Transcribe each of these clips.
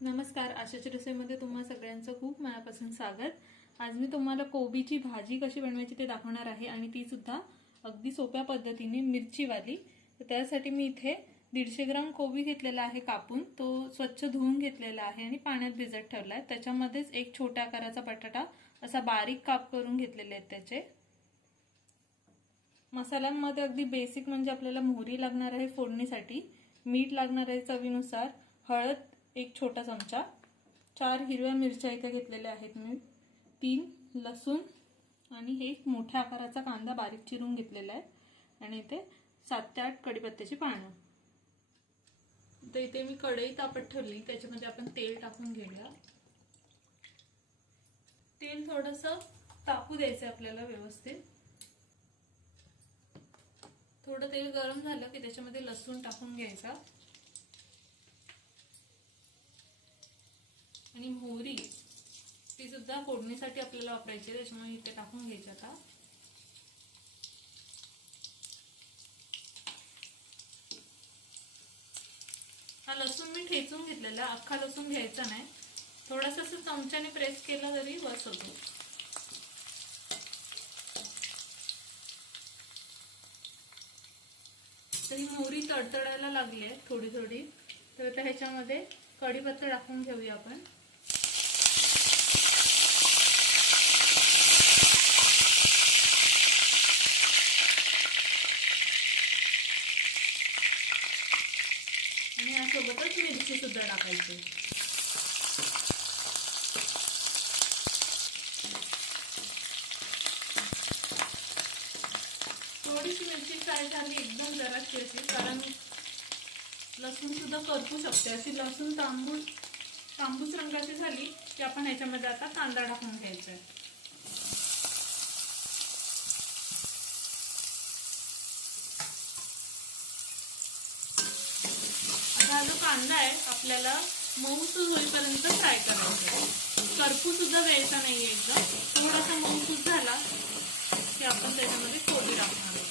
नमस्कार. आशाच्या रसोईमध्ये तुम्हा सगळ्यांचं खूप मनापासून स्वागत. आज मी तुम्हाला कोबीची भाजी कशी बनवायची ते दाखवणार आहे आणि ती सुद्धा अगदी सोप्या पद्धतीने मिरचीवाली. तर त्यासाठी मी इथे दीडशे ग्राम कोबी घेतलेला आहे कापून. तो स्वच्छ धुवून घेतलेला आहे आणि पाण्यात भिजत ठेवला आहे. त्याच्यामध्येच एक छोट्या आकाराचा बटाटा असा बारीक काप करून घेतलेले आहेत त्याचे. मसाल्यांमध्ये अगदी बेसिक म्हणजे आपल्याला मोहरी लागणार आहे फोडणीसाठी. मीठ लागणार आहे चवीनुसार. हळद एक छोटा चमचा. चार हिरव्या मिरच्या इथे घेतलेल्या आहेत मी. तीन लसूण आणि हे एक मोठ्या आकाराचा कांदा बारीक चिरून घेतलेला आहे. आणि इथे सात ते आठ कडीपत्त्याची पानं. तर इथे मी कढई तापत ठेवली. त्याच्यामध्ये आपण तेल टाकून घेऊया. तेल थोडंसं तापू द्यायचं आपल्याला व्यवस्थित. थोडं तेल गरम झालं की त्याच्यामध्ये लसूण टाकून घ्यायचा आणि मोहरी ती सुद्धा फोडणीसाठी आपल्याला वापरायची त्याच्यामुळे इथे टाकून घ्यायचे आता. हा लसूण मी ठेचून घेतलेला अख्खा लसूण घ्यायचा नाही. थोडासा असं चमच्याने प्रेस केला तरी बस होतो. तरी मोहरी तडतडायला लागली आहे थोडी थोडी. तर आता ह्याच्यामध्ये कढीपत्ता टाकून घेऊया आपण. सोबतच मिरची सुद्धा टाकायची. थोडीशी मिरची फ्राय झाली एकदम जराशी अशी कारण लसूण सुद्धा करपू शकते. अशी लसूण तांबूस तांबूस रंगाची झाली की आपण ह्याच्यामध्ये आता कांदा टाकून घ्यायचा आहे आता हा जो कांदा आहे आपल्याला मऊसूद होईपर्यंत फ्राय करायचा आहे. करपू सुद्धा द्यायचा नाहीये एकदम थोडासा मऊसूस झाला की आपण त्याच्यामध्ये कोबी टाकणार आहोत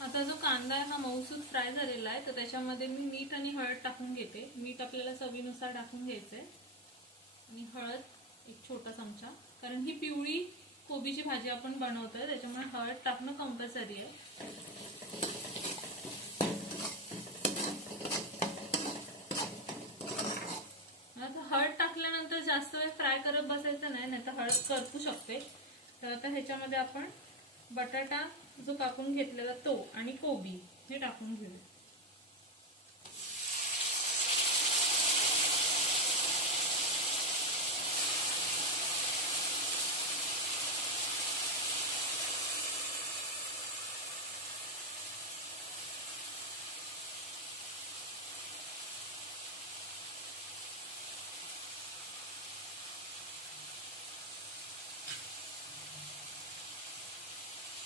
आता जो कांदा आहे हा मऊसूद फ्राय झालेला आहे तर त्याच्यामध्ये मी मीठ आणि हळद टाकून घेते. मीठ आपल्याला चवीनुसार टाकून घ्यायचंय. आणि हळद एक छोटा चमचा. कारण ही पिवळी कोबीची भाजी आपण बनवतोय त्याच्यामुळे हळद टाकणं कंपल्सरी आहे. आता हळद टाकल्यानंतर जास्त वेळ फ्राय करत बसायचं नाही नाही तर हळद करपू शकते. तर आता ह्याच्यामध्ये आपण बटाटा जो कापून घेतलेला तो आणि कोबी हे टाकून घेऊ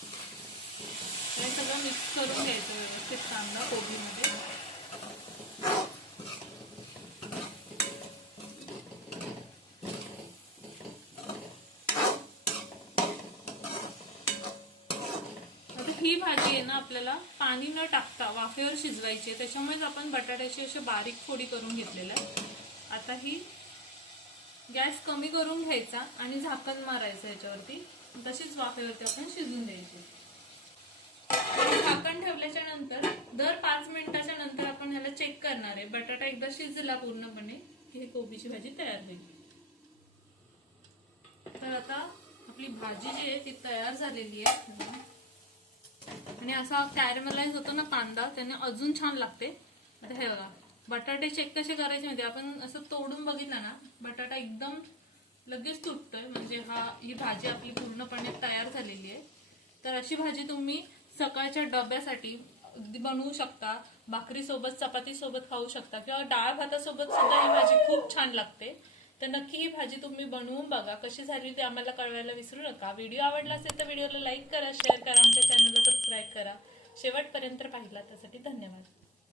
हे सगळं मिक्स करून घ्यायचं व्यवस्थित कांदा कोबीमध्ये ही भाजी आहे ना आपल्याला पाणी न टाकता वाफेवर शिजवायची आहे त्याच्यामुळेच आपण बटाट्याची अशी बारीक फोडी करून घेतलेल्या आहे. आता ही गॅस कमी करून घ्यायचा आणि झाकण मारायचं याच्यावरती. तशीच वाफेवरती आपण शिजून द्यायची. झाकण ठेवल्याच्या नंतर दर पाच मिनिटाच्या नंतर आपण ह्याला चेक करणार आहे. बटाटा एकदा शिजला पूर्णपणे की कोबीची भाजी तयार होईल तर आता आपली भाजी जी आहे ती तयार झालेली आहे. आणि असा कॅरमलाइज होतो ना कांदा त्याने अजून छान लागते. आता हे बघा. बटाटे चेक कसे करायचे म्हणजे आपण असं तोडून बघितलं ना बटाटा एकदम लगेच तुटतोय. म्हणजे हा ही भाजी आपली पूर्णपणे तयार झालेली आहे. तर अशी भाजी तुम्ही सकाळच्या डब्यासाठी बनवू शकता. भाकरीसोबत चपातीसोबत खाऊ शकता. किंवा डाळ भातासोबत सुद्धा ही भाजी खूप छान लागते. तर नक्की ही भाजी तुम्ही बनवून बघा. कशी झाली ते आम्हाला कळवायला विसरू नका. व्हिडिओ आवडला असेल तर व्हिडिओला लाईक करा शेअर करा आमच्या चॅनलला सबस्क्राईब करा. शेवटपर्यंत पाहिला त्यासाठी धन्यवाद.